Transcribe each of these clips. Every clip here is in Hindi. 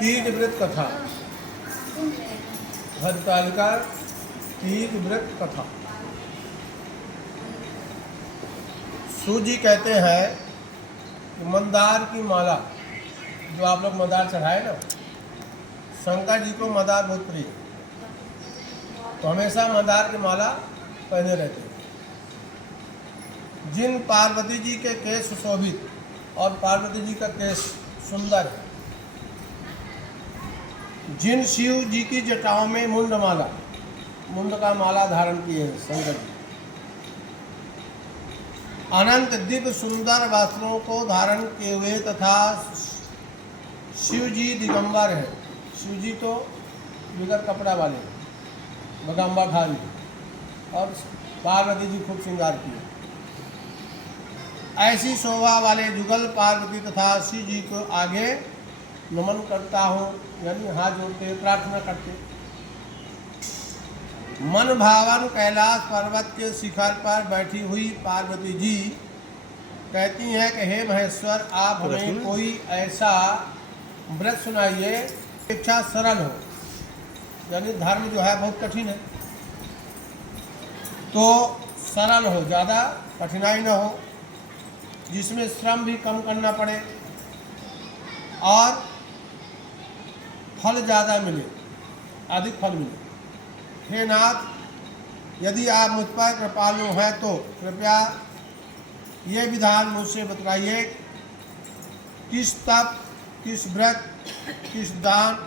तीज व्रत कथा, हरतालिका तीज व्रत कथा। सूजी कहते हैं कि मंदार की माला, जो आप लोग मंदार चढ़ाए ना, शंकर जी को मंदार बहुत प्रिय, तो हमेशा मंदार की माला पहने रहते हैं। जिन पार्वती जी के केश सुशोभित और पार्वती जी का केश सुंदर है, जिन शिव जी की जटाओं में मुंड का माला धारण किए हैं शंकर जी, अनंत दिव्य सुंदर वस्त्रों को धारण किए हुए तथा शिव जी दिगंबर है। शिव जी तो बिगर कपड़ा वाले दिगंबरधारी, और पार्वती जी खूब श्रृंगार किए। ऐसी शोभा वाले जुगल पार्वती तथा शिव जी को आगे नमन करता हूँ, यानी हाथ जोड़ते प्रार्थना करते। मन भावन कैलाश पर्वत के शिखर पर बैठी हुई पार्वती जी कहती हैं कि हे महेश्वर, आप हमें कोई ऐसा व्रत सुनाइए, इच्छा सरल हो, यानी धर्म जो है बहुत कठिन है, तो सरल हो, ज़्यादा कठिनाई न हो, जिसमें श्रम भी कम करना पड़े और फल ज़्यादा मिले, अधिक फल मिले। हे नाथ, यदि आप मुझ पर कृपालु हैं तो कृपया ये विधान मुझसे बतलाइए, किस तप, किस व्रत, किस दान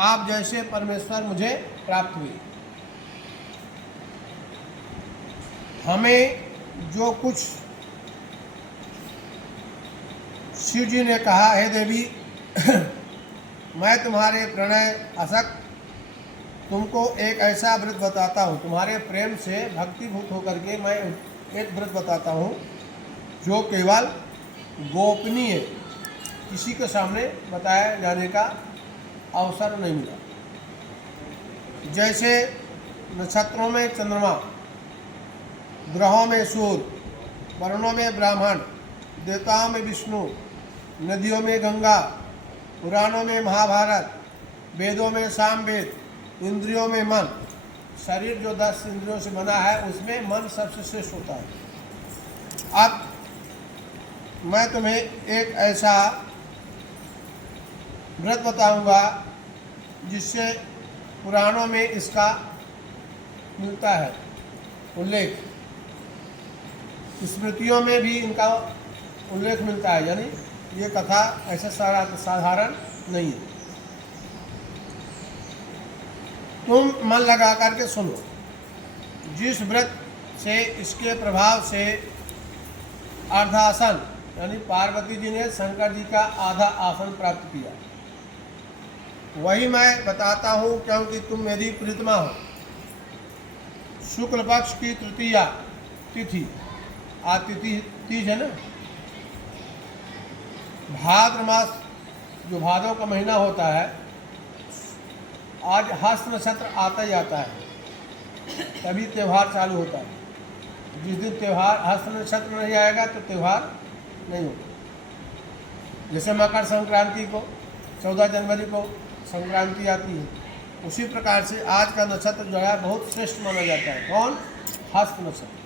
आप जैसे परमेश्वर मुझे प्राप्त हुए। हमें जो कुछ शिव जी ने कहा, हे देवी, मैं तुम्हारे प्रणय आसक्त तुमको एक ऐसा व्रत बताता हूँ, तुम्हारे प्रेम से भक्तिभूत होकर के मैं एक व्रत बताता हूँ जो केवल गोपनीय, किसी के सामने बताया जाने का अवसर नहीं मिला। जैसे नक्षत्रों में चंद्रमा, ग्रहों में सूर्य, वर्णों में ब्राह्मण, देवताओं में विष्णु, नदियों में गंगा, पुराणों में महाभारत, वेदों में सामवेद, इंद्रियों में मन। शरीर जो 10 इंद्रियों से बना है उसमें मन सबसे श्रेष्ठ होता है। अब मैं तुम्हें एक ऐसा व्रत बताऊंगा जिससे पुराणों में इसका मिलता है उल्लेख, स्मृतियों में भी इनका उल्लेख मिलता है, यानी ये कथा ऐसा साधारण नहीं है। तुम मन लगा करके सुनो। जिस व्रत से इसके प्रभाव से अर्धासन, यानी पार्वती जी ने शंकर जी का आधा आसन प्राप्त किया, वही मैं बताता हूँ, क्योंकि तुम मेरी प्रीतमा हो। शुक्ल पक्ष की तृतीया तिथि, आज तिथि तीज है ना, भाद्र मास जो भादों का महीना होता है, आज हस्त नक्षत्र आता ही आता है, तभी त्यौहार चालू होता है। जिस दिन त्यौहार हस्त नक्षत्र नहीं आएगा तो त्यौहार नहीं होता। जैसे मकर संक्रांति को 14 जनवरी को संक्रांति आती है, उसी प्रकार से आज का नक्षत्र जो है बहुत श्रेष्ठ माना जाता है। कौन? हस्त नक्षत्र।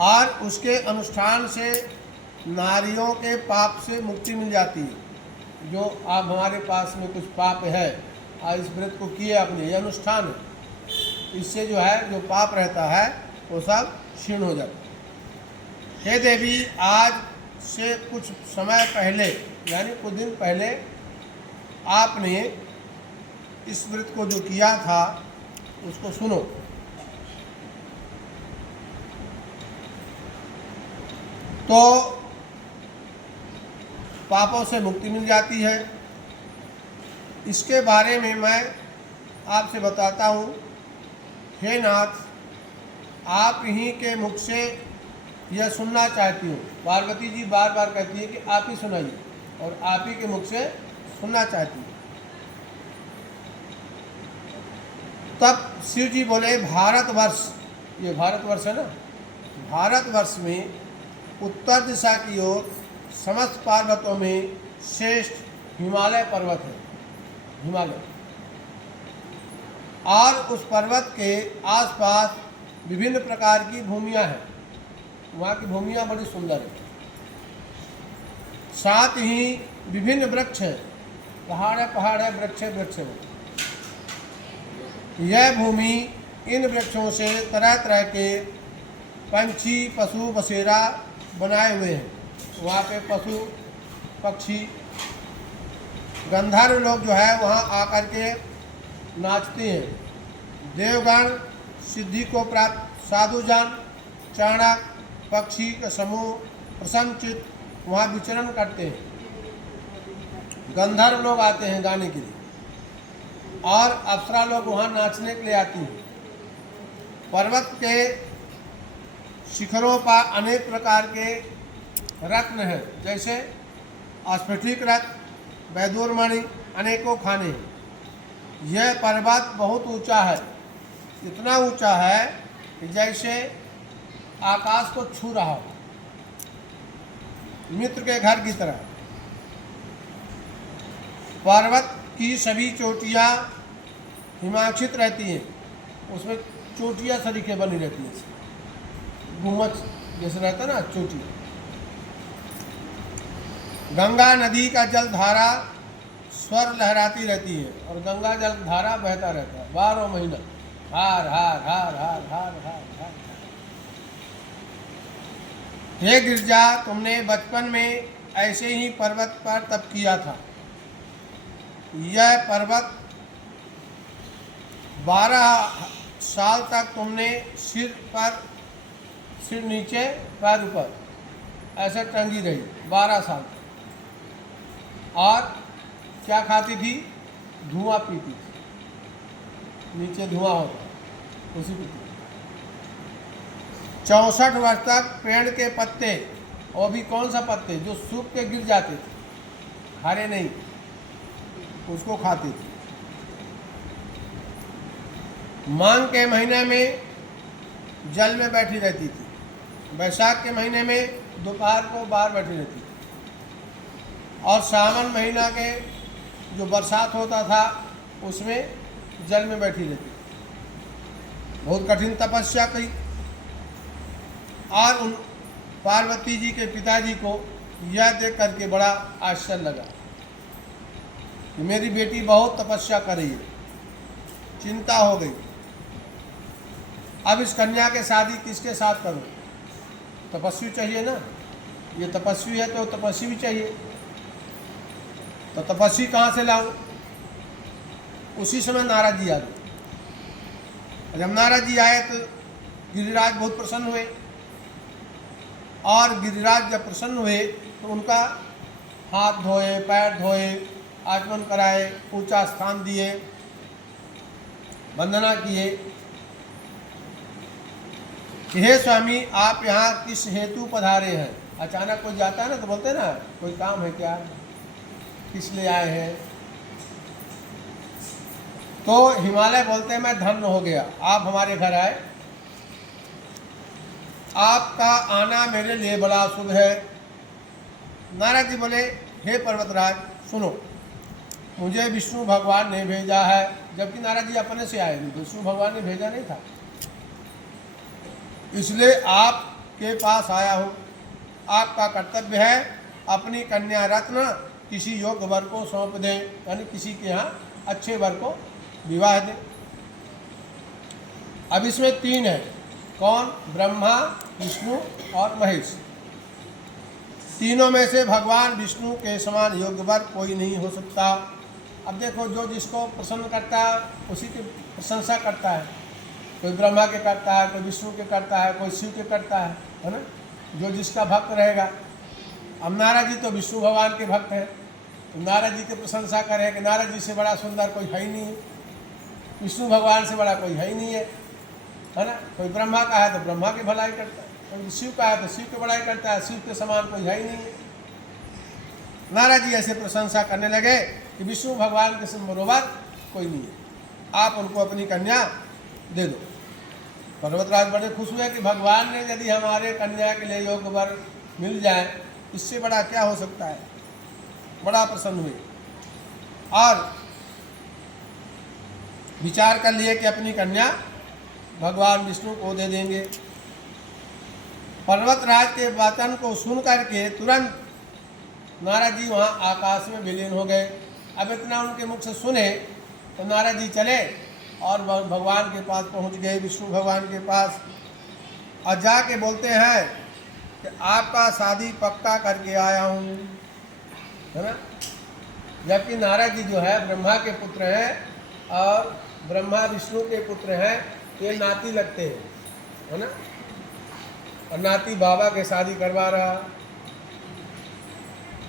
और उसके अनुष्ठान से नारियों के पाप से मुक्ति मिल जाती है। जो आप हमारे पास में कुछ पाप है, आज इस व्रत को किए आपने, ये अनुष्ठान है, इससे जो है जो पाप रहता है वो सब क्षीण हो जाता है। हे देवी, आज से कुछ समय पहले, यानी कुछ दिन पहले आपने इस व्रत को जो किया था उसको सुनो। तो पापों से मुक्ति मिल जाती है। इसके बारे में मैं आपसे बताता हूँ। हे नाथ, आप ही के मुख से यह सुनना चाहती हूँ। पार्वती जी बार बार कहती है कि आप ही सुनाइए, और आप ही के मुख से सुनना चाहती हूँ। तब शिव जी बोले, भारतवर्ष, ये भारतवर्ष है ना, भारतवर्ष में उत्तर दिशा की ओर समस्त पर्वतों में श्रेष्ठ हिमालय पर्वत है, हिमालय। और उस पर्वत के आसपास विभिन्न प्रकार की भूमियां हैं, वहाँ की भूमियां बड़ी सुंदर है। साथ ही विभिन्न वृक्ष हैं, पहाड़ है पहाड़ है, वृक्ष है वृक्ष है। यह भूमि इन वृक्षों से तरह तरह के पंछी पशु बसेरा बनाए हुए हैं। वहाँ पे पशु पक्षी गंधर्व लोग जो है वहाँ आकर के नाचते हैं। देवगण सिद्धि को प्राप्त साधुजन चाणक पक्षी का समूह प्रसन्नचित वहाँ विचरण करते हैं। गंधर्व लोग आते हैं गाने के लिए और अप्सरा लोग वहाँ नाचने के लिए आती हैं। पर्वत के शिखरों पर अनेक प्रकार के रत्न हैं, जैसे स्फटिक रत्न वैदूर्यमणि अनेकों खाने हैं। यह पर्वत बहुत ऊंचा है, इतना ऊंचा है कि जैसे आकाश को छू रहा हो, मित्र के घर की तरह। पर्वत की सभी चोटियाँ हिमांकित रहती हैं, उसमें चोटियाँ सरीखे बनी रहती हैं, गुम्बद जैसे रहता है ना चोटी। गंगा नदी का जल धारा स्वर लहराती रहती है और गंगा जल धारा बहता रहता है 12 महीना। हार हार हार हार हार हार हार। हे गिरजा, तुमने बचपन में ऐसे ही पर्वत पर तप किया था। यह पर्वत 12 साल तक तुमने सिर नीचे पैर ऊपर ऐसे टंगी रही 12 साल तक। और क्या खाती थी? धुआं पीती थी, नीचे धुआं होता उसी पीती। 64 वर्ष तक पेड़ के पत्ते, और भी कौन सा पत्ते जो सूख के गिर जाते थे, हरे नहीं, उसको खाती थी। माघ के महीने में जल में बैठी रहती थी। बैसाख के महीने में दोपहर को बाहर बैठी रहती थी। और सावन महीना के जो बरसात होता था उसमें जल में बैठी रहती थी। बहुत कठिन तपस्या की। और उन पार्वती जी के पिताजी को यह देख करके बड़ा आश्चर्य लगा कि मेरी बेटी बहुत तपस्या कर रही है। चिंता हो गई, अब इस कन्या के शादी किसके साथ करूं? तपस्वी चाहिए ना, ये तपस्वी है तो तपस्वी भी चाहिए, तो तपस्वी कहाँ से लाऊं? उसी समय नारद जी आ गए। जब नारद जी आए तो गिरिराज बहुत प्रसन्न हुए। और गिरिराज जब प्रसन्न हुए तो उनका हाथ धोए, पैर धोए, आचमन कराए, ऊंचा स्थान दिए, वंदना किए। हे स्वामी, आप यहाँ किस हेतु पधारे हैं? अचानक कोई जाता है ना तो बोलते हैं ना, कोई काम है क्या, किस लिए आए हैं? तो हिमालय बोलते हैं, मैं धन्य हो गया, आप हमारे घर आए। आपका आना मेरे लिए बड़ा शुभ है। नारद जी बोले, हे पर्वतराज सुनो, मुझे विष्णु भगवान ने भेजा है। जबकि नारद जी अपने से आए, विष्णु भगवान ने भेजा नहीं था, इसलिए आपके पास आया हूँ। आपका कर्तव्य है अपनी कन्या रत्न किसी योग्य वर को सौंप दें, यानी किसी के यहाँ अच्छे वर को विवाह दें। अब इसमें 3 है, कौन? ब्रह्मा, विष्णु और महेश। तीनों में से भगवान विष्णु के समान योग्य वर कोई नहीं हो सकता। अब देखो, जो जिसको प्रसन्न करता है उसी की प्रशंसा करता है। कोई ब्रह्मा के करता है, कोई विष्णु के करता है, कोई शिव के करता है ना, जो जिसका भक्त रहेगा। अब नारद जी तो विष्णु भगवान के भक्त हैं, तो नारद जी की प्रशंसा करें कि नारद जी से बड़ा सुंदर कोई है ही नहीं, विष्णु भगवान से बड़ा कोई है ही नहीं है ना। कोई ब्रह्मा का है तो ब्रह्मा की भलाई करता है, कोई शिव का है तो शिव की बड़ाई करता है, शिव के समान कोई है ही नहीं है। नारद जी ऐसे प्रशंसा करने लगे कि विष्णु भगवान के बरोबर कोई नहीं है, आप उनको अपनी कन्या दे दो। पर्वतराज बड़े खुश हुए कि भगवान ने यदि हमारे कन्या के लिए योग्य वर मिल जाए, इससे बड़ा क्या हो सकता है। बड़ा प्रसन्न हुए और विचार कर लिए कि अपनी कन्या भगवान विष्णु को दे देंगे। पर्वतराज के वचन को सुन करके तुरंत नारद जी वहाँ आकाश में विलीन हो गए। अब इतना उनके मुख से सुने तो नारद जी चले और भगवान के पास पहुँच गए, विष्णु भगवान के पास, और जाके बोलते हैं कि आपका शादी पक्का करके आया हूँ, है ना। जबकि नारद जी जो है ब्रह्मा के पुत्र हैं और ब्रह्मा विष्णु के पुत्र हैं, ये नाती लगते हैं, है ना। और नाती बाबा के शादी करवा रहा,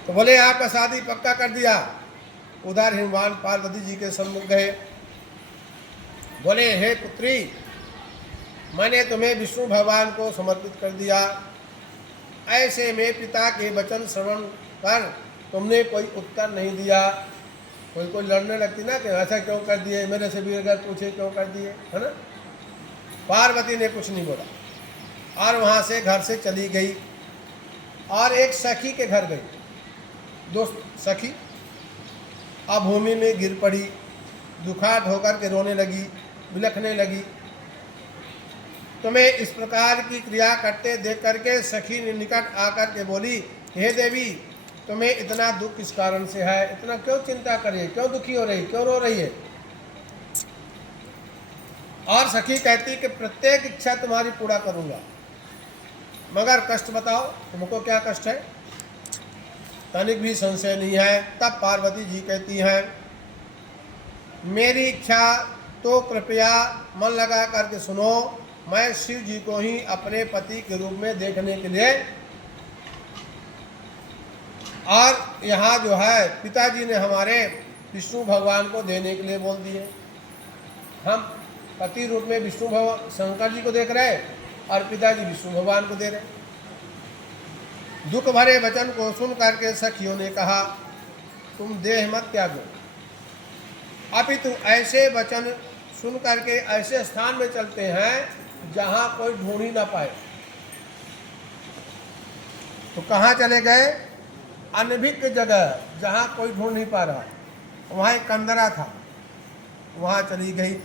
तो बोले आपका शादी पक्का कर दिया। उधर हिमवान पार्वती जी के सम्मुख गए, बोले हे पुत्री, मैंने तुम्हें विष्णु भगवान को समर्पित कर दिया, ऐसे में पिता के वचन श्रवण कर तुमने कोई उत्तर नहीं दिया। कोई लड़ने लगती ना कि ऐसा क्यों कर दिए, मेरे से भी अगर पूछे क्यों कर दिए, है ना। पार्वती ने कुछ नहीं बोला और वहाँ से घर से चली गई और एक सखी के घर गई। दो सखी अब भूमि में गिर पड़ी, दुखात होकर के रोने लगी, बिलखने लगी। तुम्हें इस प्रकार की क्रिया करते देख करके सखी ने निकट आकर के बोली, हे देवी, तुम्हें इतना दुख किस कारण से है, इतना क्यों चिंता कर रही है, क्यों दुखी हो रही, क्यों रो रही है। और सखी कहती कि प्रत्येक इच्छा तुम्हारी पूरा करूंगा, मगर कष्ट बताओ, तुमको क्या कष्ट है। तनिक भी संशय नहीं है। तब पार्वती जी कहती हैं, मेरी इच्छा तो कृपया मन लगा करके सुनो, मैं शिव जी को ही अपने पति के रूप में देखने के लिए, और यहाँ जो है पिताजी ने हमारे विष्णु भगवान को देने के लिए बोल दिए। हम पति रूप में विष्णु भगवान शंकर जी को देख रहे और पिताजी विष्णु भगवान को दे रहे। दुख भरे वचन को सुन करके सखियों ने कहा, तुम देह मत त्यागो, अपितु ऐसे वचन सुन करके ऐसे स्थान में चलते हैं जहाँ कोई ढूंढ ही ना पाए। तो कहाँ चले गए, अनभिज्ञ जगह जहाँ कोई ढूंढ नहीं पा रहा, वहाँ एक कंदरा था, वहाँ चली गई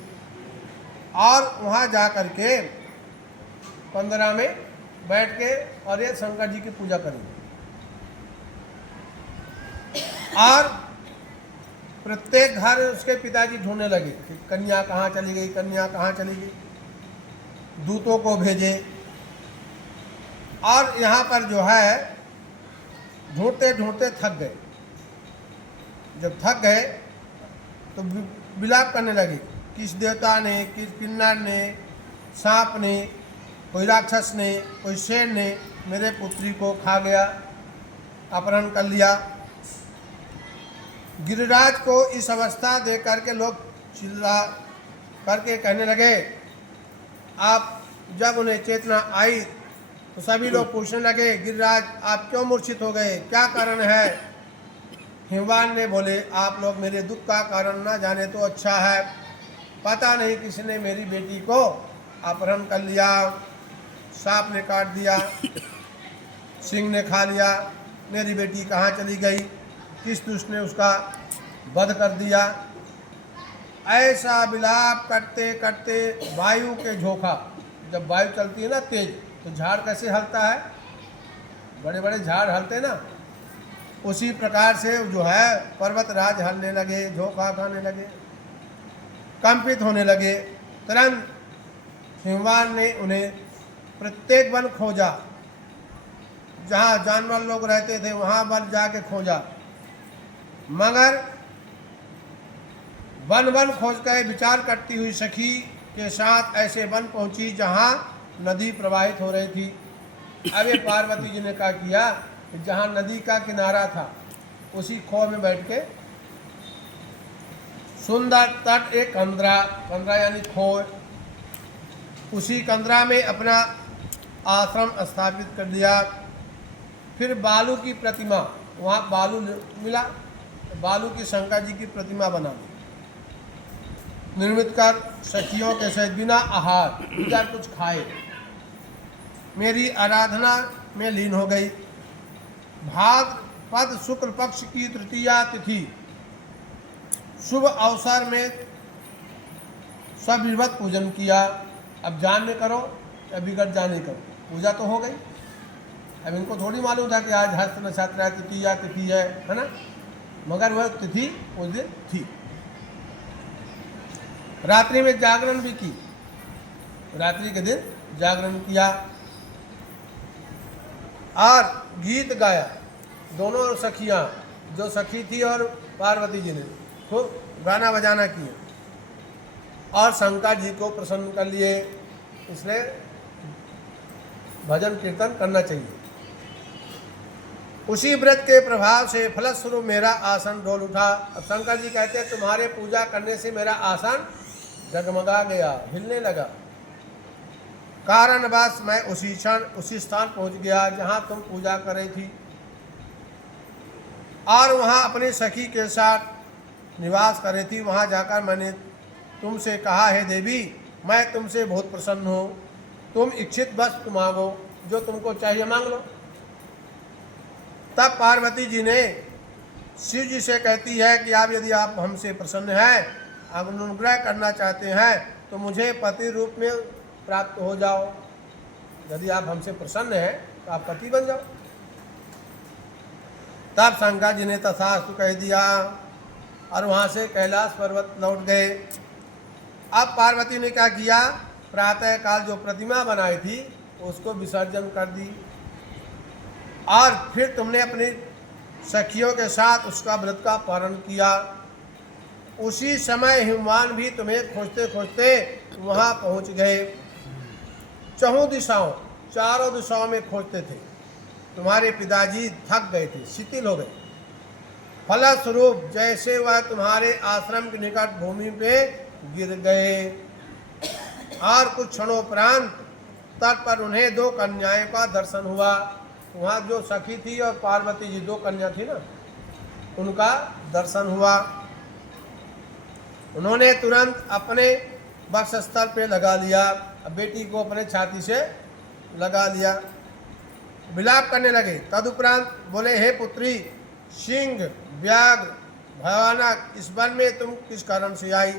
और वहाँ जा करके कंदरा में बैठ के और ये शंकर जी की पूजा करेंगे। और प्रत्येक घर उसके पिताजी ढूंढने लगे कि कन्या कहाँ चली गई, कन्या कहाँ चली गई। दूतों को भेजे और यहाँ पर जो है ढूंढते ढूंढते थक गए। जब थक गए तो विलाप करने लगे, किस देवता ने, किस किन्नर ने, सांप ने, कोई राक्षस ने, कोई शेर ने मेरे पुत्री को खा गया, अपहरण कर लिया। गिरिराज को इस अवस्था देख करके लोग चिल्ला करके कहने लगे। आप जब उन्हें चेतना आई तो सभी लोग पूछने लगे, गिरिराज आप क्यों मूर्छित हो गए, क्या कारण है। हिमवान ने बोले, आप लोग मेरे दुख का कारण ना जाने तो अच्छा है। पता नहीं किसने मेरी बेटी को अपहरण कर लिया, सांप ने काट दिया, सिंह ने खा लिया, मेरी बेटी कहाँ चली गई, किस दुष्ट ने उसका वध कर दिया। ऐसा विलाप करते करते वायु के झोंका, जब वायु चलती है ना तेज, तो झाड़ कैसे हलता है, बड़े बड़े झाड़ हलते ना, उसी प्रकार से जो है पर्वतराज हलने लगे, झोंका खाने लगे, कंपित होने लगे। तुरंत हिमवान ने उन्हें प्रत्येक वन खोजा, जहाँ जानवर लोग रहते थे वहाँ वन जाके खोजा, मगर वन वन खोज कर विचार करती हुई सखी के साथ ऐसे वन पहुँची जहाँ नदी प्रवाहित हो रही थी। अब ये पार्वती जी ने क्या किया, जहाँ नदी का किनारा था उसी खो में बैठ के सुंदर तट एक कंदरा, कंदरा यानी खो, उसी कंदरा में अपना आश्रम स्थापित कर दिया। फिर बालू की प्रतिमा, वहाँ बालू मिला, बालू की शंकर जी की प्रतिमा बना दी, निर्मित कर सखियों के सहित बिना आहार बिना कुछ खाए मेरी आराधना में लीन हो गई। भाद्र पद शुक्ल पक्ष की तृतीया तिथि शुभ अवसर में सविधिवत पूजन किया। अब जाने करो या बिगड़ जाने करो, पूजा तो हो गई। अब इनको थोड़ी मालूम था कि आज हस्त नक्षत्र तृतीया तिथि है ना, मगर वह तिथि उस दिन थी। रात्रि में जागरण भी की, रात्रि के दिन जागरण किया और गीत गाया। दोनों सखियां, जो सखी थी और पार्वती जी ने खूब गाना बजाना किया और शंकर जी को प्रसन्न कर लिए। इसलिए भजन कीर्तन करना चाहिए। उसी व्रत के प्रभाव से फलस्वरूप मेरा आसन डोल उठा। अब शंकर जी कहते हैं तुम्हारे पूजा करने से मेरा आसन जगमगा गया, हिलने लगा। कारणवश मैं उसी क्षण उसी स्थान पहुंच गया जहां तुम पूजा कर रही थी और वहां अपनी सखी के साथ निवास कर रही थी। वहां जाकर मैंने तुमसे कहा, हे देवी, मैं तुमसे बहुत प्रसन्न हूँ, तुम इच्छित वस्तु मांगो, जो तुमको चाहिए मांग लो। तब पार्वती जी ने शिव जी से कहती है कि यदि आप हमसे प्रसन्न हैं, अनुग्रह करना चाहते हैं, तो मुझे पति रूप में प्राप्त हो जाओ। यदि आप हमसे प्रसन्न हैं तो आप पति बन जाओ। तब शंकर जी ने तथास्तु कह दिया और वहाँ से कैलाश पर्वत लौट गए। अब पार्वती ने क्या किया, प्रातः काल जो प्रतिमा बनाई थी उसको विसर्जन कर दी और फिर तुमने अपनी सखियों के साथ उसका व्रत का पालन किया। उसी समय हिमवान भी तुम्हें खोजते खोजते वहाँ पहुँच गए। चारों दिशाओं में खोजते थे। तुम्हारे पिताजी थक गए थे, शिथिल हो गए। फलस्वरूप जैसे वह तुम्हारे आश्रम के निकट भूमि पे गिर गए और कुछ क्षणोपरांत तट पर उन्हें दो कन्याओं का दर्शन हुआ। वहाँ जो सखी थी और पार्वती जी, दो कन्या थी ना, उनका दर्शन हुआ। उन्होंने तुरंत अपने वक्षस्थल पे लगा लिया, बेटी को अपने छाती से लगा लिया, विलाप करने लगे। तदुपरांत बोले, हे पुत्री, सिंह, व्याघ्र, भयानक इस वन में तुम किस कारण से आई?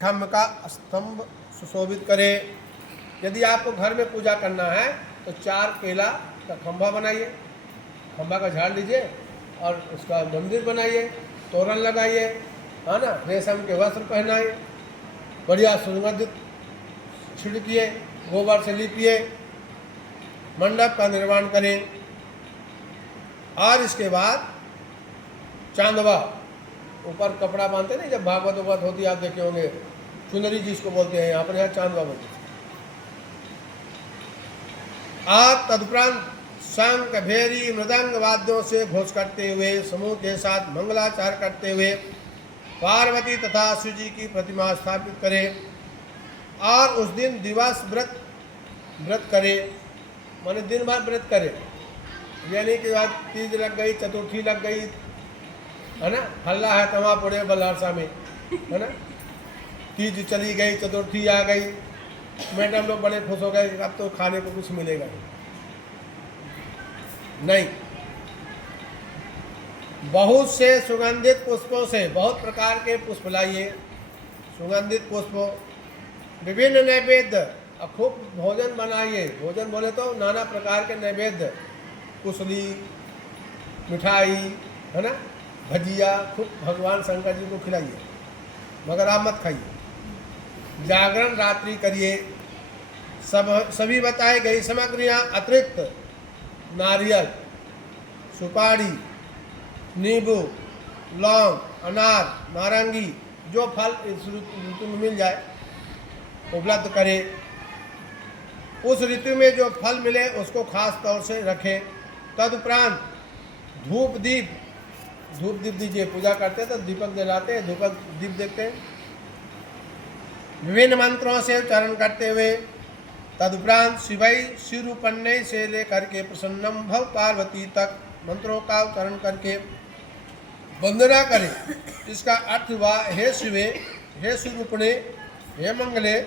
खम्भ का स्तंभ सुशोभित करे। यदि आपको घर में पूजा करना है तो 4 केला का खंभा बनाइए, खंभा का झाड़ लीजिए और उसका मंदिर बनाइए, तोरण लगाइए, है ना, रेशम के वस्त्र पहनाइए, बढ़िया सुगंधित छिड़किए, गोबर से लीपिए, मंडप का निर्माण करें। और इसके बाद चांदवा, ऊपर कपड़ा बांधते नहीं जब भागवत उगवत होती है, आप देखे होंगे, चुनरी जिसको बोलते हैं, यहाँ पर यहाँ चांदवा बोलते हैं। आप तदुपरांत शंख भेरी मृदंग वाद्यों से घोष करते हुए समूह के साथ मंगलाचार करते हुए पार्वती तथा शिव जी की प्रतिमा स्थापित करें और उस दिन दिवस व्रत करें, माने दिन भर व्रत करें, यानी कि आज तीज लग गई, चतुर्थी लग गई, है ना, हल्ला है तमा पड़े बल्लारसा में, है ना, तीज चली गई, चतुर्थी आ गई, मैडम लोग बड़े खुश हो गए, अब तो खाने को कुछ मिलेगा नहीं। बहुत से सुगंधित पुष्पों से बहुत प्रकार के पुष्प लाइए, सुगंधित पुष्पों, विभिन्न नैवेद्य, खूब भोजन बनाइए। भोजन बोले तो नाना प्रकार के नैवेद्य, कुसली, मिठाई, है ना, भजिया, खूब भगवान शंकर जी को खिलाइए, मगर आप मत खाइए। जागरण रात्रि करिए। सभी बताई गई सामग्रियाँ अतिरिक्त नारियल, सुपारी, नींबू, लौंग, अनार, नारंगी, जो फल इस ऋतु में मिल जाए उपलब्ध करें। उस ऋतु में जो फल मिले उसको खास तौर से रखें। तदुपरांत धूप दीप दीजिए। पूजा करते हैं तो दीपक जलाते हैं, धूप दीप देखते हैं, विभिन्न मंत्रों से उच्चारण करते हुए। तदुपरांत शिवई शिरूपन्नय से लेकर के प्रसन्नम भव पार्वती तक मंत्रों का उच्चारण करके वंदना करें। इसका अर्थ हुआ, हे शिवे, हे शिरूपणे, हे मंगले,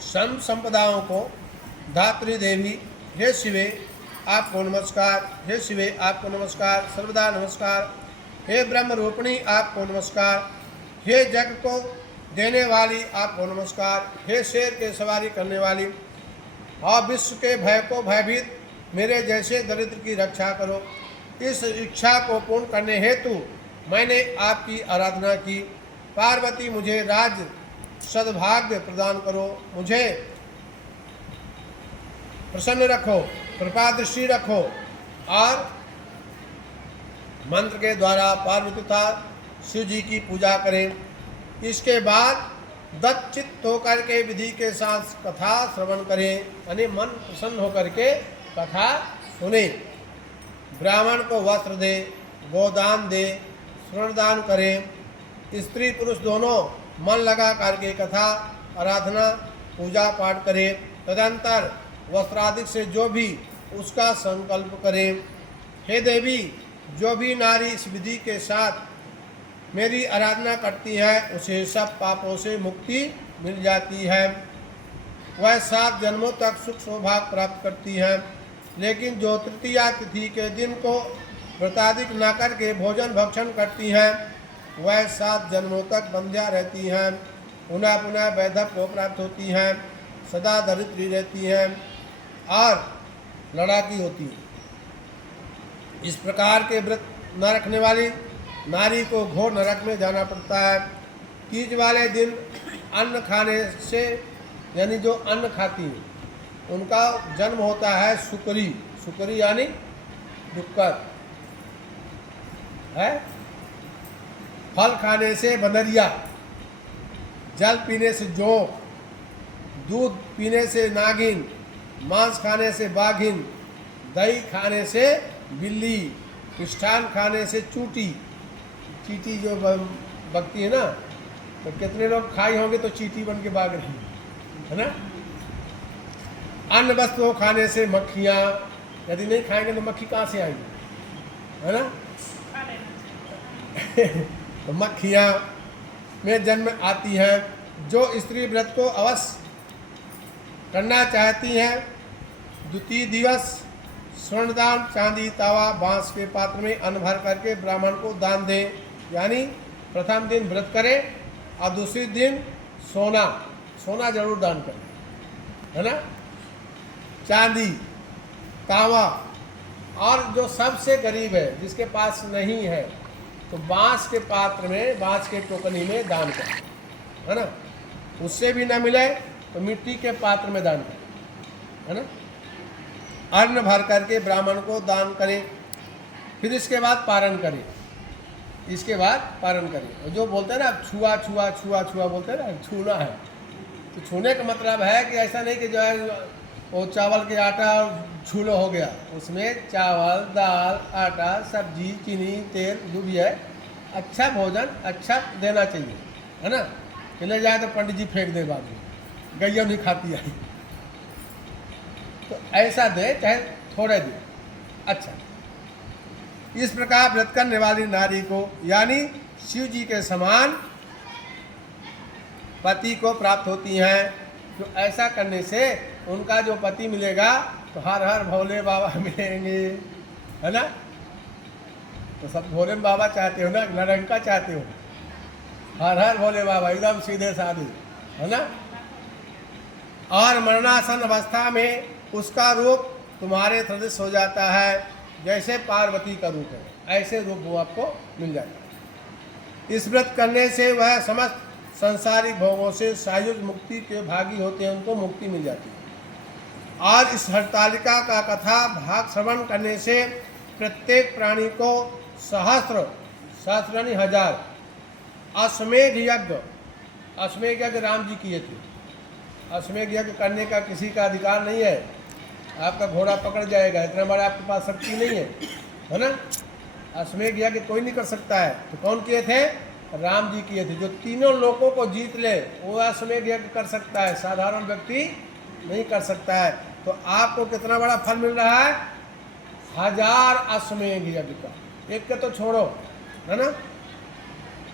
संपदाओं को धात्री देवी, हे शिवे आपको नमस्कार, हे शिवे आपको नमस्कार, सर्वदा नमस्कार, हे ब्रह्म रूपिणी आपको नमस्कार, हे जग को देने वाली आपको नमस्कार, हे शेर के सवारी करने वाली, और विश्व के भय को भयभीत मेरे जैसे दरिद्र की रक्षा करो। इस इच्छा को पूर्ण करने हेतु मैंने आपकी आराधना की। पार्वती मुझे राज्य सद्भाग्य प्रदान करो, मुझे प्रसन्न रखो, कृपा दृष्टि रखो। और मंत्र के द्वारा पार्वती तथा शिव जी की पूजा करें। इसके बाद दत्तचित्त होकर के विधि के साथ कथा श्रवण करें, यानी मन प्रसन्न होकर के कथा सुने। ब्राह्मण को वस्त्र दे, गोदान दे, स्वर्णदान करें। स्त्री पुरुष दोनों मन लगा करके कथा आराधना पूजा पाठ करें। तदंतर वस्त्रादिक से जो भी उसका संकल्प करें। हे देवी, जो भी नारी इस विधि के साथ मेरी आराधना करती है उसे सब पापों से मुक्ति मिल जाती है। वह 7 जन्मों तक सुख सौभाग्य प्राप्त करती है। लेकिन जो तृतीया तिथि के दिन को व्रतादिक न करके भोजन भक्षण करती हैं वह 7 जन्मों तक बंध्या रहती हैं, पुनः पुनः वैधव्य को प्राप्त होती हैं, सदा दरिद्री रहती हैं और लड़ाकी होती है। इस प्रकार के व्रत न रखने वाली नारी को घोर नरक में जाना पड़ता है। तीज वाले दिन अन्न खाने से, यानी जो अन्न खाती है उनका जन्म होता है सुकरी। सुकरी यानी डुक्कर है। फल खाने से बनरिया, जल पीने से जोंक, दूध पीने से नागिन, मांस खाने से बाघिन, दही खाने से बिल्ली, मिष्ठान खाने से चूटी। चीटी जो बकती है ना, तो कितने लोग खाई होंगे तो चीटी बन के भाग रही है ना। अन्य वस्तुओं खाने से मक्खियाँ, यदि नहीं खाएंगे तो मक्खी कहाँ से आएंगी, है ना। तो मक्खियाँ में जन्म आती हैं। जो स्त्री व्रत को अवश्य करना चाहती हैं, द्वितीय दिवस स्वर्णदान, चांदी, तावा, बांस के पात्र में अन्न भर करके ब्राह्मण को दान दें। यानी प्रथम दिन व्रत करें और दूसरे दिन सोना जरूर दान करें, है ना। चांदी, तांबा, और जो सबसे गरीब है जिसके पास नहीं है तो बांस के पात्र में, बांस के टोकनी में दान करें, है ना। उससे भी ना मिले तो मिट्टी के पात्र में दान करें, है ना। अन्न भर करके ब्राह्मण को दान करें, फिर इसके बाद पारण करें, इसके बाद पारण करें। और जो बोलते हैं ना छुआ छुआ छुआ छुआ बोलते हैं ना, छूना है, तो छूने का मतलब है कि ऐसा नहीं कि जो है वो चावल के आटा छूलो हो गया, उसमें चावल, दाल, आटा, सब्जी, चीनी, तेल जो भी है, अच्छा भोजन अच्छा देना चाहिए, है ना। ले जाए तो पंडित जी फेंक दे बाद में, गैया नहीं खाती है, तो ऐसा दे, चाहे थोड़े दे, अच्छा। इस प्रकार व्रत करने वाली नारी को यानी शिव जी के समान पति को प्राप्त होती हैं। तो ऐसा करने से उनका जो पति मिलेगा तो हर हर भोले बाबा मिलेंगे, है ना। तो सब भोले बाबा चाहते हो ना, नारंका चाहते हो, हर हर भोले बाबा एकदम सीधे साधे, है ना। और मरणासन अवस्था में उसका रूप तुम्हारे सदृश हो जाता है, जैसे पार्वती का रूप है, ऐसे रूप वो आपको मिल जाता है। इस व्रत करने से वह समस्त संसारिक भोगों से सायुज मुक्ति के भागी होते हैं, उनको मुक्ति मिल जाती है। और इस हरतालिका का कथा भाग श्रवण करने से प्रत्येक प्राणी को सहस्त्र, सहस्त्र यानी 1000 अश्वमेध यज्ञ, अश्वमेध यज्ञ राम जी किए थे, अश्वमेध यज्ञ करने का किसी का अधिकार नहीं है, आपका घोड़ा पकड़ जाएगा, इतना बड़ा आपके पास शक्ति नहीं है ना। अश्वमेध यज्ञ कोई नहीं कर सकता है, तो कौन किए थे? राम जी किए थे। जो तीनों लोगों को जीत ले वो अश्वमेध यज्ञ कर सकता है, साधारण व्यक्ति नहीं कर सकता है। तो आपको कितना बड़ा फल मिल रहा है? 1000 अश्वमेध यज्ञ का, एक के तो छोड़ो, है ना।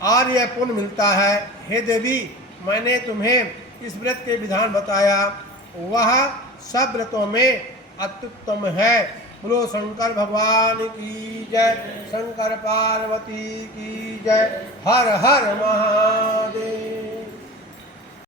और यह पुण्य मिलता है। हे देवी, मैंने तुम्हें इस व्रत के विधान बताया, वह सब व्रतों में अत्युत्तम है। बोलो शंकर भगवान की जय, शंकर पार्वती की जय, हर हर महादेव।